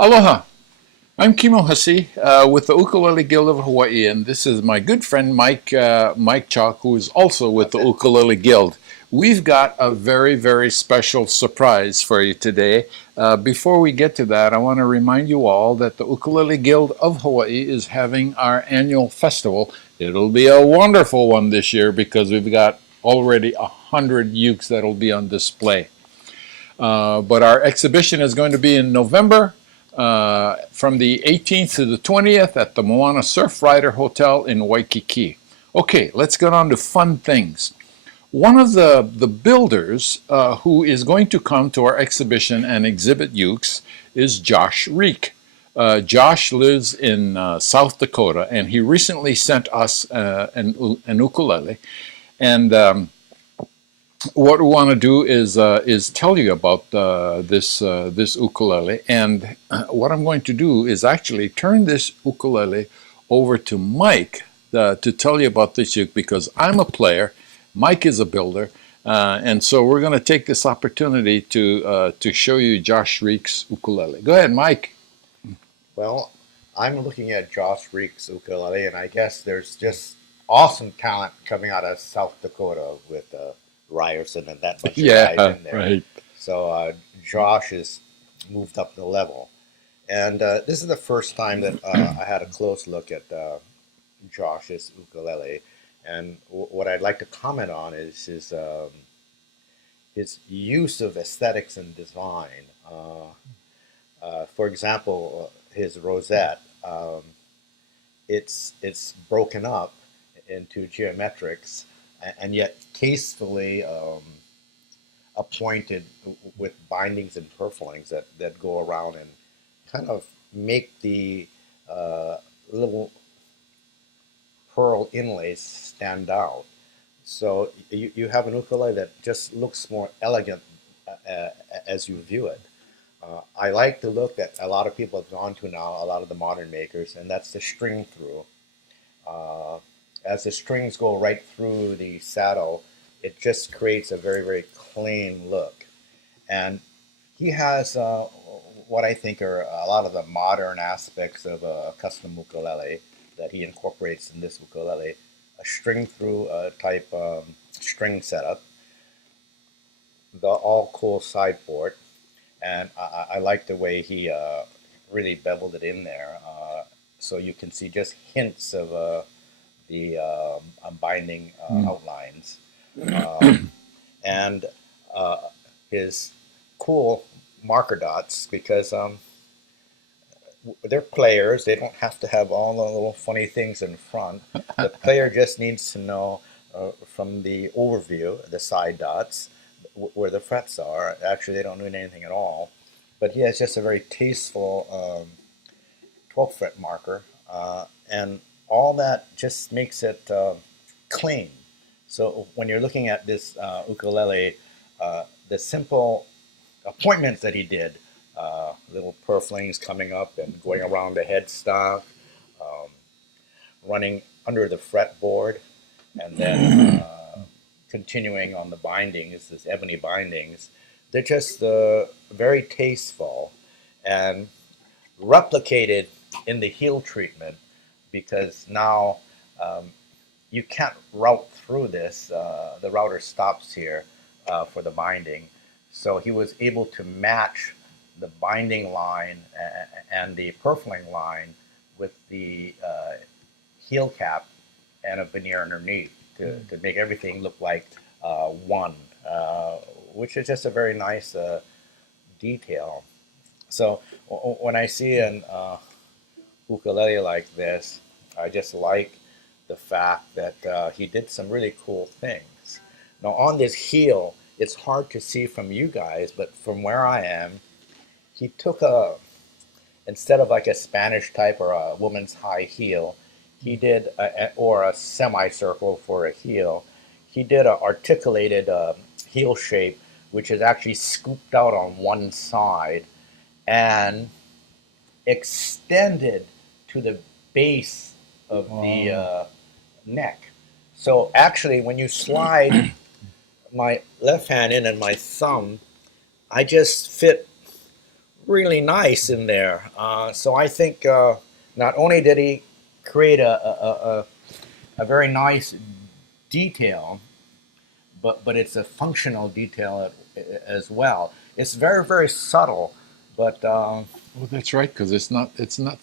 Aloha, I'm Kimo with the Ukulele Guild of Hawaii, and this is my good friend Mike Chalk, who is also with That's the it. Ukulele Guild. We've got a very, very special surprise for you today. Before we get to that, I want to remind you all that the Ukulele Guild of Hawaii is having our annual festival. It'll be a wonderful one this year because we've got already 100 ukes that'll be on display. But our exhibition is going to be in November from the 18th to the 20th at the Moana Surf Rider Hotel in Waikiki. Okay, let's get on to fun things. One of the builders who is going to come to our exhibition and exhibit ukes is Josh Rieck. Josh lives in South Dakota, and he recently sent us an ukulele. And what we want to do is tell you about this ukulele, and what I'm going to do is actually turn this ukulele over to Mike to tell you about this uke because I'm a player, Mike is a builder, and so we're going to take this opportunity to show you Josh Rieck's ukulele. Go ahead, Mike. Well, I'm looking at Josh Rieck's ukulele, and I guess there's just awesome talent coming out of South Dakota with Ryerson and that bunch of guys Yeah, in there. right. So Josh has moved up the level. And this is the first time that I had a close look at Josh's ukulele. And what I'd like to comment on is his use of aesthetics and design. For example, his rosette, it's broken up into geometrics and yet tastefully appointed with bindings and purflings that go around and kind of make the little pearl inlays stand out. So you have an ukulele that just looks more elegant as you view it. I like the look that a lot of people have gone to now, a lot of the modern makers, and that's the string through. Uh, as the strings go right through the saddle, it just creates a very, very clean look. And he has what I think are a lot of the modern aspects of a custom ukulele that he incorporates in this ukulele. A string through type string setup, the all cool side port, and I like the way he really beveled it in there. So you can see just hints of the binding outlines. And his cool marker dots because they're players. They don't have to have all the little funny things in front. The player just needs to know from the overview, the side dots, where the frets are. Actually, they don't mean anything at all. But he has just a very tasteful 12th fret marker, and all that just makes it clean. So when you're looking at this ukulele, the simple appointments that he did, little purflings coming up and going around the headstock, um, running under the fretboard, and then continuing on the bindings, this ebony bindings, they're just very tasteful and replicated in the heel treatment because now um, you can't route through this. The router stops here for the binding. So he was able to match the binding line and the purfling line with the heel cap and a veneer underneath to make everything look like one, which is just a very nice detail. So when I see an ukulele like this, I just like the fact that he did some really cool things. Now on this heel, it's hard to see from you guys, but from where I am, he took instead of like a Spanish type or a woman's high heel, he did or a semicircle for a heel. He did an articulated heel shape, which is actually scooped out on one side and extended to the base of the Oh. neck. So actually, when you slide my left hand in and my thumb, I just fit really nice in there. So I think not only did he create a very nice detail, but it's a functional detail as well. It's very, very subtle, but Well, that's right, because it's not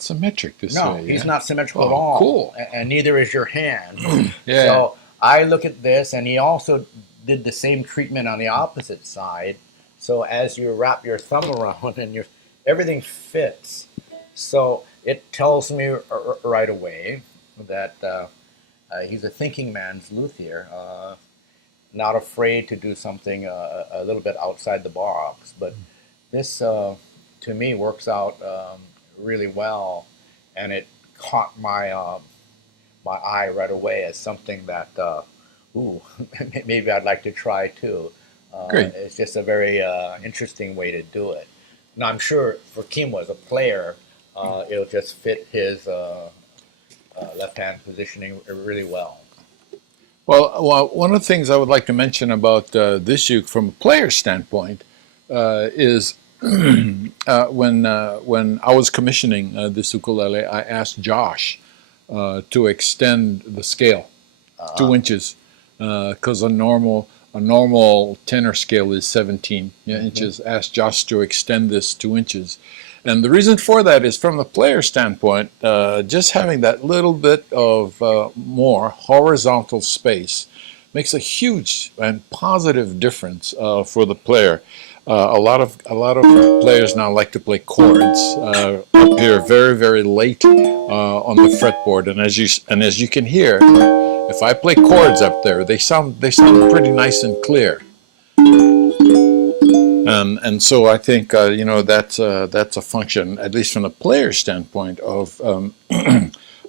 symmetric this no, way. he's Yeah. not symmetrical at Oh, all, cool. and neither is your hand. Yeah. So I look at this, and he also did the same treatment on the opposite side. So as you wrap your thumb around, and everything fits. So it tells me right away that he's a thinking man's luthier, not afraid to do something a little bit outside the box. But this, to me, works out really well, and it caught my eye right away as something that, ooh, maybe I'd like to try too. Great. It's just a very interesting way to do it. Now, I'm sure for Kimo as a player, it'll just fit his left-hand positioning really well. Well, one of the things I would like to mention about this uke from a player standpoint is when I was commissioning this ukulele, I asked Josh to extend the scale 2 inches, because a normal tenor scale is 17 inches. Asked Josh to extend this 2 inches. And the reason for that is from the player standpoint, just having that little bit of more horizontal space makes a huge and positive difference for the player. A lot of players now like to play chords up here very, very late on the fretboard, and as you can hear, if I play chords up there, they sound pretty nice and clear. And so I think that's a function, at least from the player standpoint, of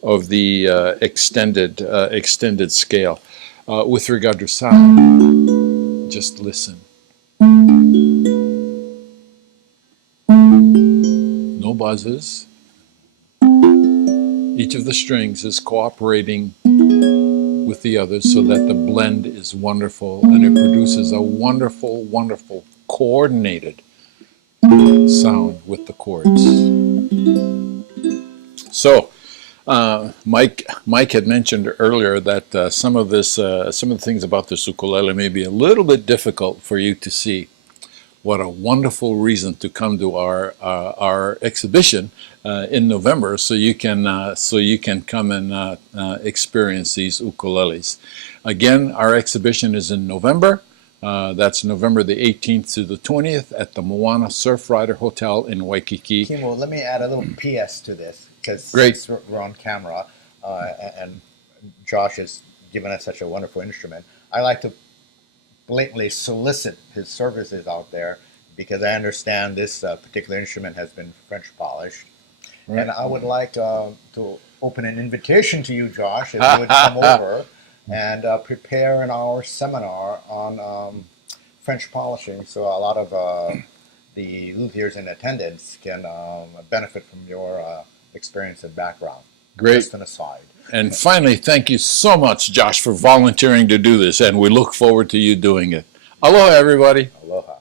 of the extended scale. With regard to sound, just listen. No buzzes. Each of the strings is cooperating with the others so that the blend is wonderful, and it produces a wonderful, wonderful coordinated sound with the chords. So Mike had mentioned earlier that some of the things about this ukulele may be a little bit difficult for you to see. What a wonderful reason to come to our exhibition in November, so you can come and experience these ukuleles. Again, our exhibition is in November. That's November the 18th to the 20th at the Moana Surfrider Hotel in Waikiki. Kimo, let me add a little PS to this, because we're on camera, and Josh has given us such a wonderful instrument. I like to blatantly solicit his services out there, because I understand this particular instrument has been French polished. Right. And I would like to open an invitation to you, Josh, if you would come over and prepare an hour seminar on French polishing, so a lot of the luthiers in attendance can benefit from your experience and background. Great. Just an aside. And finally, thank you so much, Josh, for volunteering to do this, and we look forward to you doing it. Aloha, everybody. Aloha.